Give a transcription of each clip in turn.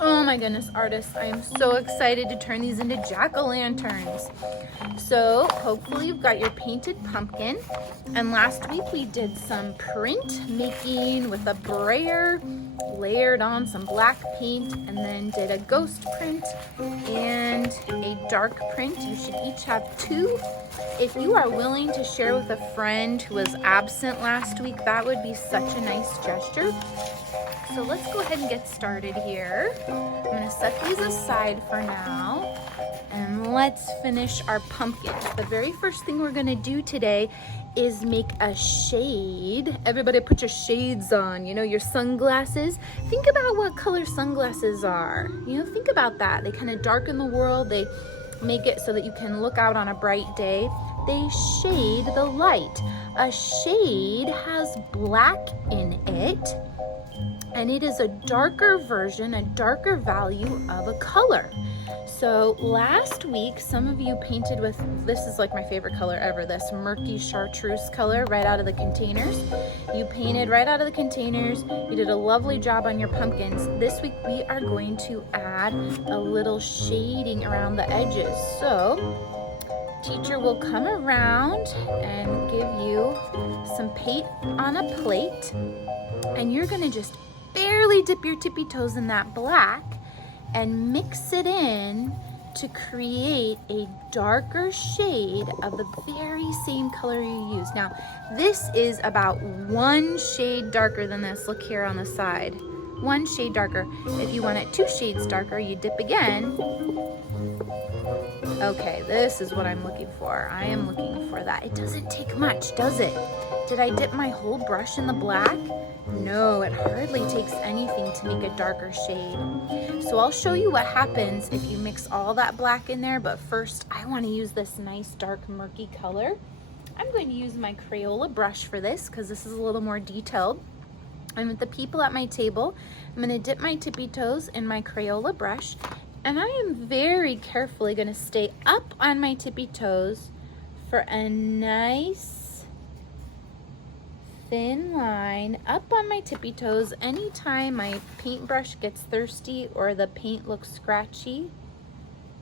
Oh my goodness, artists, I am so excited to turn these into jack-o'-lanterns. So hopefully you've got your painted pumpkin. And last week we did some print making with a brayer, layered on some black paint, and then did a ghost print and a dark print. You should each have 2. If you are willing to share with a friend who was absent last week, that would be such a nice gesture. So let's go ahead and get started here. I'm gonna set these aside for now, and let's finish our pumpkin. The very first thing we're gonna do today is make a shade. Everybody put your shades on, you know, your sunglasses. Think about what color sunglasses are. You know, think about that. They kind of darken the world. They make it so that you can look out on a bright day. They shade the light. A shade has black in it, and it is a darker version, a darker value of a color. So last week, some of you painted with, this is like my favorite color ever, this murky chartreuse color right out of the containers. You painted right out of the containers. You did a lovely job on your pumpkins. This week we are going to add a little shading around the edges. So teacher will come around and give you some paint on a plate, and you're gonna just barely dip your tippy toes in that black and mix it in to create a darker shade of the very same color you use. Now, this is about 1 shade darker than this. Look here on the side. 1 shade darker. If you want it 2 shades darker, you dip again. Okay, this is what I'm looking for. I am looking for that. It doesn't take much, does it? Did I dip my whole brush in the black? No, it hardly takes anything to make a darker shade. So I'll show you what happens if you mix all that black in there, but first I want to use this nice dark murky color. I'm going to use my Crayola brush for this because this is a little more detailed. And with the people at my table, I'm going to dip my tippy toes in my Crayola brush, and I am very carefully going to stay up on my tippy toes for a nice thin line up on my tippy toes. Anytime my paintbrush gets thirsty or the paint looks scratchy,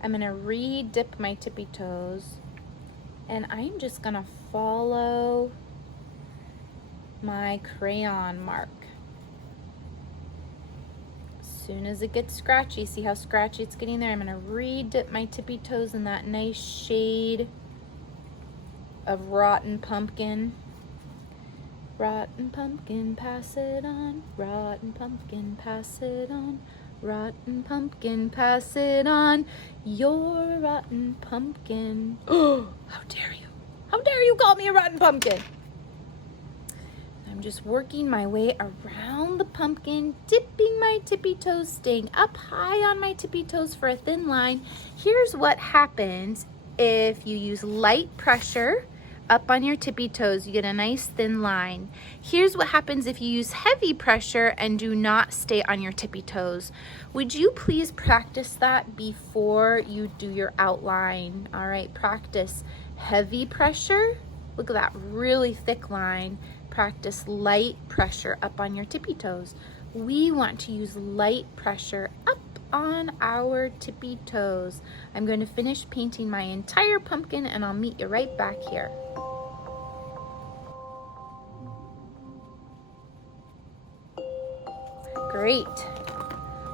I'm gonna re-dip my tippy toes, and I'm just gonna follow my crayon mark. As soon as it gets scratchy, see how scratchy it's getting there? I'm gonna re-dip my tippy toes in that nice shade of rotten pumpkin. Rotten pumpkin, pass it on. Rotten pumpkin, pass it on. Rotten pumpkin, pass it on. You're a rotten pumpkin. Oh, how dare you? How dare you call me a rotten pumpkin? I'm just working my way around the pumpkin, dipping my tippy toes, staying up high on my tippy toes for a thin line. Here's what happens if you use light pressure up on your tippy toes. You get a nice thin line. Here's what happens if you use heavy pressure and do not stay on your tippy toes. Would you please practice that before you do your outline? All right, practice heavy pressure. Look at that really thick line. Practice light pressure up on your tippy toes. We want to use light pressure up on our tippy toes. I'm going to finish painting my entire pumpkin, and I'll meet you right back here. Great.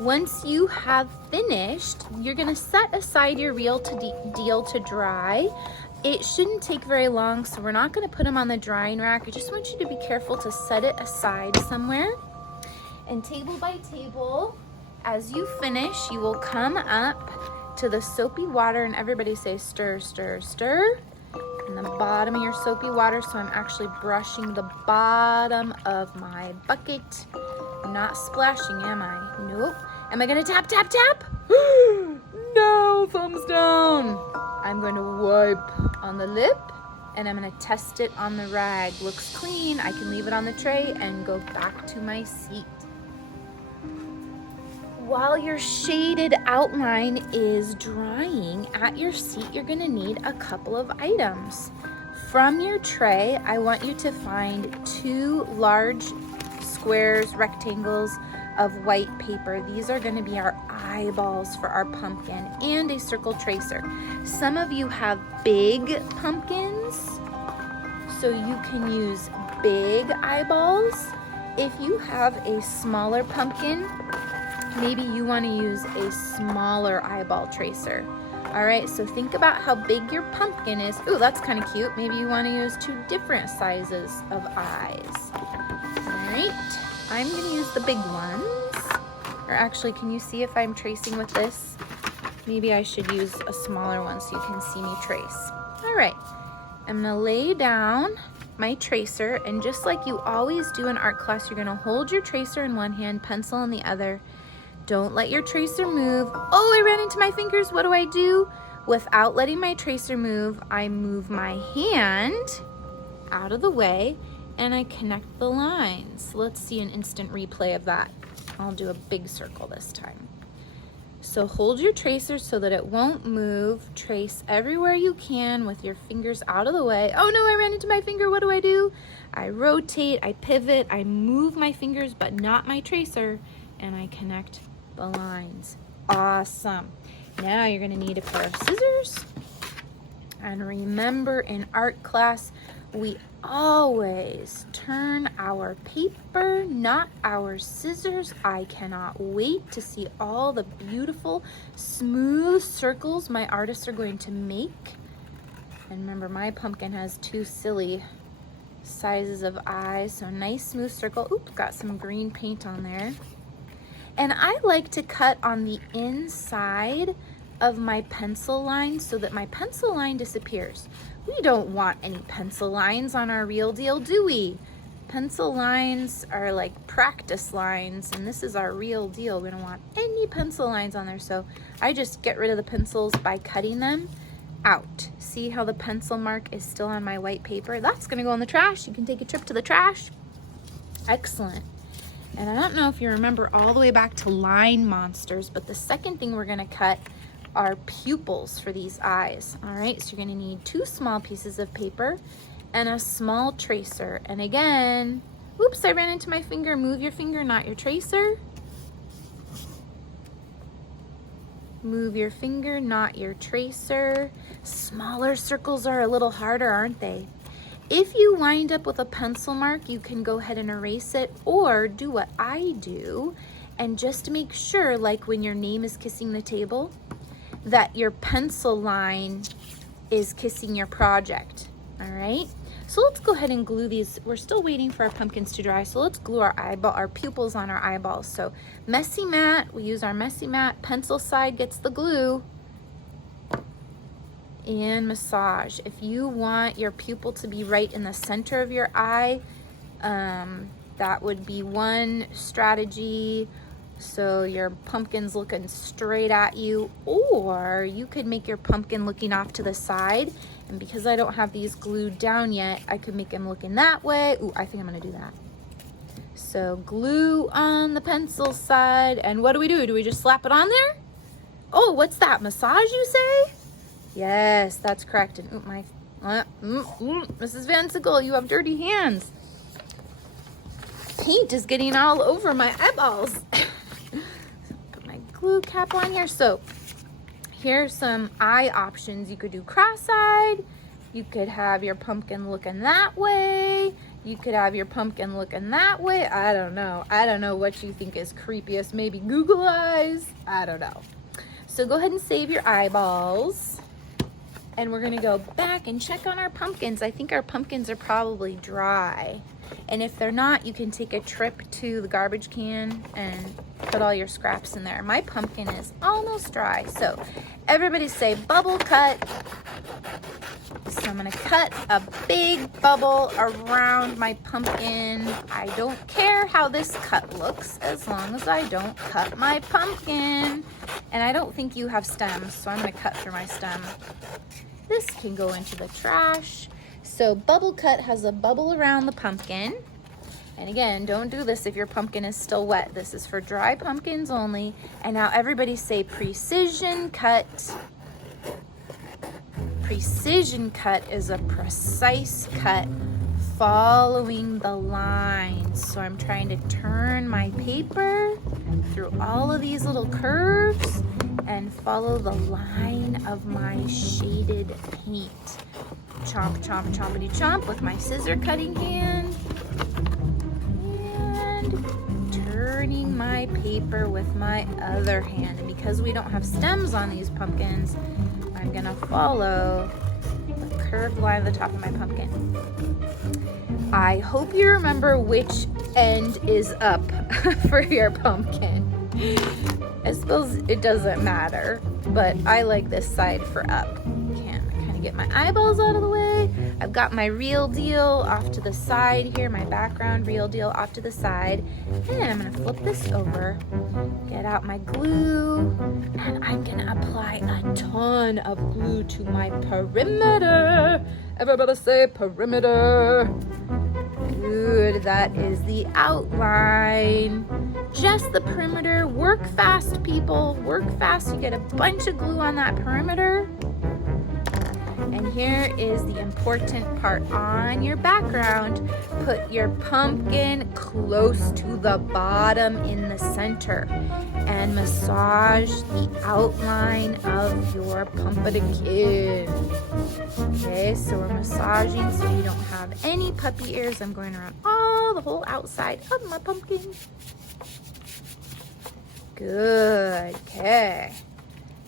Once you have finished, you're gonna set aside your reel to dry. It shouldn't take very long, so we're not gonna put them on the drying rack. I just want you to be careful to set it aside somewhere. And table by table, as you finish, you will come up to the soapy water, and everybody say stir, stir, stir. In the bottom of your soapy water, so I'm actually brushing the bottom of my bucket. I'm not splashing, am I? Nope. Am I gonna tap, tap, tap? No, thumbs down. I'm going to wipe on the lip, and I'm gonna test it on the rag. Looks clean. I can leave it on the tray and go back to my seat. While your shaded outline is drying at your seat, you're gonna need a couple of items. From your tray, I want you to find 2 large squares, rectangles of white paper. These are going to be our eyeballs for our pumpkin, and a circle tracer. Some of you have big pumpkins, so you can use big eyeballs. If you have a smaller pumpkin, maybe you want to use a smaller eyeball tracer. All right, so think about how big your pumpkin is. Ooh, that's kind of cute. Maybe you want to use 2 different sizes of eyes. All right, I'm going to use the big ones. Or actually, can you see if I'm tracing with this? Maybe I should use a smaller one so you can see me trace. All right, I'm going to lay down my tracer, and just like you always do in art class, you're going to hold your tracer in one hand, pencil in the other. Don't let your tracer move. Oh, I ran into my fingers. What do? Without letting my tracer move, I move my hand out of the way and I connect the lines. Let's see an instant replay of that. I'll do a big circle this time. So hold your tracer so that it won't move. Trace everywhere you can with your fingers out of the way. Oh no, I ran into my finger. What do? I rotate, I pivot, I move my fingers but not my tracer, and I connect the lines. Awesome. Now you're going to need a pair of scissors. And remember, in art class, we always turn our paper, not our scissors. I cannot wait to see all the beautiful, smooth circles my artists are going to make. And remember, my pumpkin has 2 silly sizes of eyes, so nice smooth circle. Oops, got some green paint on there. And I like to cut on the inside of my pencil line so that my pencil line disappears. We don't want any pencil lines on our real deal, do we? Pencil lines are like practice lines, and this is our real deal. We don't want any pencil lines on there, so I just get rid of the pencils by cutting them out. See how the pencil mark is still on my white paper? That's gonna go in the trash. You can take a trip to the trash. Excellent. And I don't know if you remember all the way back to line monsters, but the second thing we're gonna cut are pupils for these eyes. All right, so you're gonna need 2 small pieces of paper and a small tracer. And again, oops, I ran into my finger. Move your finger, not your tracer. Move your finger, not your tracer. Smaller circles are a little harder, aren't they? If you wind up with a pencil mark, you can go ahead and erase it, or do what I do and just make sure, like when your name is kissing the table, that your pencil line is kissing your project. All right, so let's go ahead and glue these. We're still waiting for our pumpkins to dry, so let's glue our pupils on our eyeballs. So messy mat, we use our messy mat. Pencil side gets the glue. And massage. If you want your pupil to be right in the center of your eye, that would be one strategy. So your pumpkin's looking straight at you, or you could make your pumpkin looking off to the side. And because I don't have these glued down yet, I could make him looking that way. Ooh, I think I'm gonna do that. So glue on the pencil side. And what do? Do we just slap it on there? Oh, what's that? Massage, you say? Yes, that's correct. And Mrs. Van Sickle, you have dirty hands. Paint is getting all over my eyeballs. Put my glue cap on here. So here's some eye options. You could do cross-eyed. You could have your pumpkin looking that way. You could have your pumpkin looking that way. I don't know. I don't know what you think is creepiest. Maybe Google eyes. I don't know. So go ahead and save your eyeballs. And we're gonna go back and check on our pumpkins. I think our pumpkins are probably dry. And if they're not, you can take a trip to the garbage can and put all your scraps in there. My pumpkin is almost dry. So everybody say bubble cut. So I'm gonna cut a big bubble around my pumpkin. I don't care how this cut looks as long as I don't cut my pumpkin. And I don't think you have stems, so I'm gonna cut through my stem. This can go into the trash. So bubble cut has a bubble around the pumpkin. And again, don't do this if your pumpkin is still wet. This is for dry pumpkins only. And now everybody say precision cut. Precision cut is a precise cut following the lines. So I'm trying to turn my paper through all of these little curves and follow the line of my shaded paint. Chomp, chomp, chompity chomp with my scissor cutting hand. And turning my paper with my other hand. And because we don't have stems on these pumpkins, I'm gonna follow the curved line at the top of my pumpkin. I hope you remember which end is up for your pumpkin. I suppose it doesn't matter, but I like this side for up. Can kind of get my eyeballs out of the way. I've got my real deal off to the side here, my background real deal off to the side. And I'm gonna flip this over, get out my glue, and I'm gonna apply a ton of glue to my perimeter. Everybody say perimeter. Good, that is the outline. Just the perimeter. Work fast, people. Work fast. You get a bunch of glue on that perimeter. And here is the important part on your background. Put your pumpkin close to the bottom in the center and massage the outline of your pumpkin. Okay, so we're massaging so you don't have any puppy ears. I'm going around the whole outside of my pumpkin. Good, okay.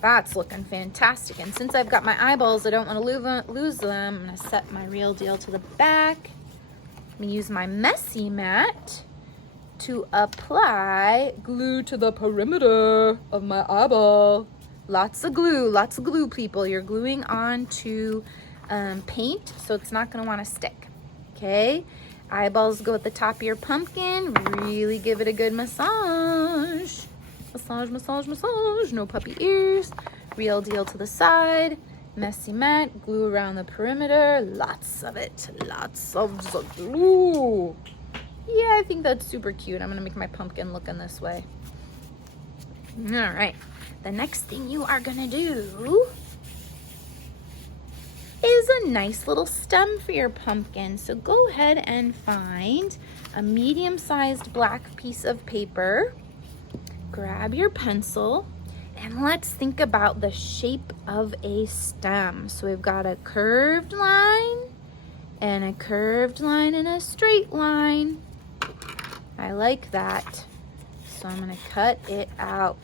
That's looking fantastic. And since I've got my eyeballs, I don't want to lose them. I'm going to set my real deal to the back. I'm going to use my messy mat to apply glue to the perimeter of my eyeball. Lots of glue, people. You're gluing onto paint, so it's not going to want to stick. Okay? Eyeballs go at the top of your pumpkin. Really give it a good massage. Massage, massage, massage. No puppy ears. Real deal to the side. Messy mat. Glue around the perimeter. Lots of it. Lots of the glue. Yeah, I think that's super cute. I'm going to make my pumpkin looking this way. All right. The next thing you are going to do is a nice little stem for your pumpkin. So go ahead and find a medium-sized black piece of paper. Grab your pencil and let's think about the shape of a stem. So we've got a curved line and a curved line and a straight line. I like that. So I'm going to cut it out.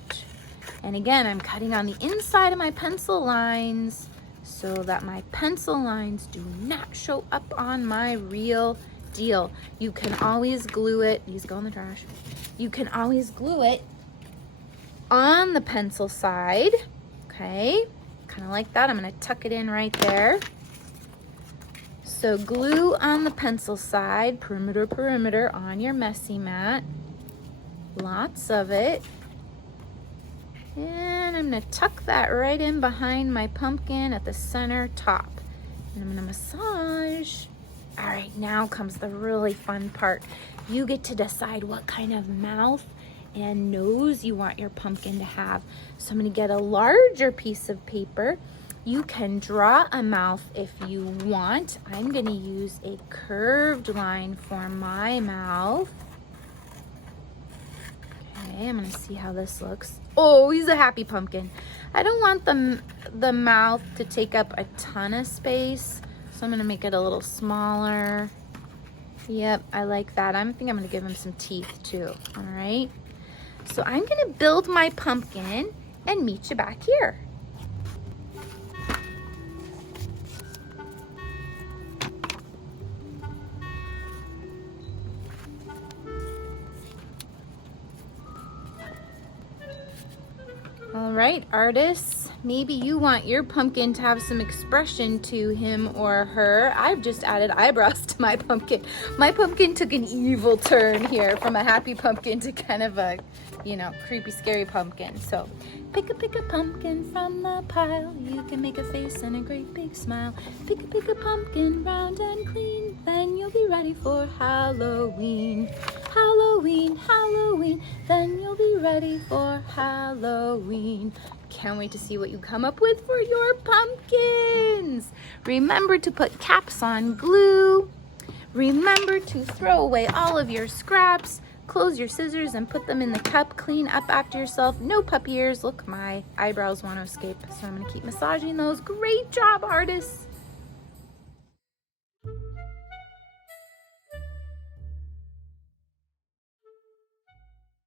And again, I'm cutting on the inside of my pencil lines so that my pencil lines do not show up on my real deal. You can always glue it. These go in the trash. You can always glue it on the pencil side. Okay, kind of like that. I'm going to tuck it in right there. So glue on the pencil side, perimeter, perimeter on your messy mat. Lots of it. And I'm going to tuck that right in behind my pumpkin at the center top. And I'm going to massage. All right, now comes the really fun part. You get to decide what kind of mouth and nose you want your pumpkin to have. So I'm going to get a larger piece of paper. You can draw a mouth if you want. I'm going to use a curved line for my mouth. Okay, I'm going to see how this looks. Oh, he's a happy pumpkin. I don't want the mouth to take up a ton of space, so I'm going to make it a little smaller. Yep, I like that. I think I'm going to give him some teeth too. All right. So I'm going to build my pumpkin and meet you back here. All right, artists, maybe you want your pumpkin to have some expression to him or her. I've just added eyebrows to my pumpkin. My pumpkin took an evil turn here from a happy pumpkin to kind of a, creepy, scary pumpkin. So pick a pumpkin from the pile. You can make a face and a great big smile. Pick a pumpkin round and clean. Then you'll be ready for Halloween. Halloween, Halloween, then you'll be ready for Halloween. Can't wait to see what you come up with for your pumpkins. Remember to put caps on glue. Remember to throw away all of your scraps. Close your scissors and put them in the cup. Clean up after yourself. No puppy ears. Look, my eyebrows want to escape, so I'm going to keep massaging those. Great job, artists.